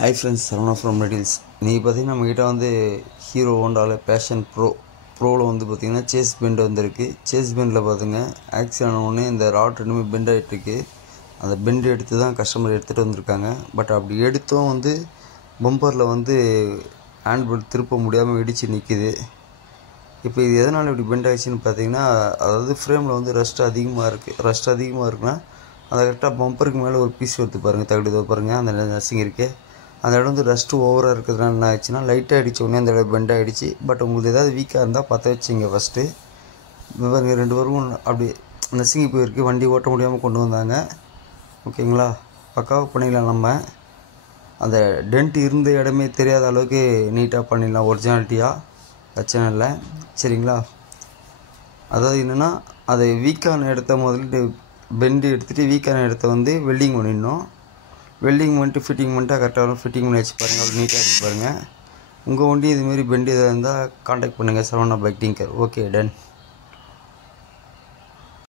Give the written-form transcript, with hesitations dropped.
Hi friends, Saravana from riddles. இன்றைக்கி பார்த்திங்கன்னா நம்மக்கிட்ட வந்து ஹீரோ ஹோண்டாவில் பேஷன் ப்ரோவில் வந்து பார்த்திங்கன்னா சேஸ் பெண்ட் வந்திருக்கு. சேஸ் பெண்டில் பார்த்துங்க ஆக்சிடென்ட் ஆனவுடனே இந்த ராட் ரெண்டுமே பெண்ட் ஆகிட்டுருக்கு. அந்த பெண்டு எடுத்து தான் கஸ்டமர் எடுத்துகிட்டு வந்திருக்காங்க. பட் அப்படி எடுத்தும் வந்து பம்பரில் வந்து ஹேண்ட்போல் திருப்ப முடியாமல் வெடித்து நிற்கிது. இப்போ இது எதனால் இப்படி பெண்ட் ஆகிடுச்சின்னு பார்த்தீங்கன்னா, அதாவது ஃப்ரேமில் வந்து ரஸ்ட் அதிகமாக இருக்குன்னா அதை கரெக்டாக பம்பருக்கு மேலே ஒரு பீஸ் எடுத்து பாருங்கள், தகுடுதோ பாருங்கள், அந்த நர்சிங் இருக்குது. அந்த இடம் வந்து ரஸ்ட்டு ஓவராக இருக்கிறதுனால என்ன ஆயிடுச்சுன்னா லைட்டாக அடித்த உடனே அந்த இடம் பெண்ட் ஆகிடுச்சு. பட் உங்களுக்கு ஏதாவது வீக்காக இருந்தால் பற்ற வச்சுங்க. ஃபஸ்ட்டு பாருங்க, 2 பேருக்கும் அப்படி நர்சிங்கி போயிருக்கு, வண்டி ஓட்ட முடியாமல் கொண்டு வந்தாங்க. ஓகேங்களா, பக்காவாக பண்ணிடலாம். நம்ம அந்த டென்ட் இருந்த இடமே தெரியாத அளவுக்கு நீட்டாக பண்ணிடலாம், ஒரிஜினாலிட்டியாக. பிரச்சனை இல்லை, சரிங்களா. அதாவது என்னென்னா, அதை வீக்கான இடத்த முதல்ல பெண்டு எடுத்துகிட்டு வீக்கான இடத்த வந்து வெல்டிங் பண்ணிடணும். வெல்டிங் பண்ணிட்டு ஃபிட்டிங் பண்ணிட்டா கரெக்டாக வரும். ஃபிட்டிங் பண்ணி வச்சு பாருங்கள், அப்படி நீட்டாக இருக்கு பாருங்கள். உங்கள் வண்டி இதுமாரி பெண்டு எதாவது இருந்தால் காண்டாக்ட் பண்ணுங்கள், Saravana bike tinker. Okay, ton.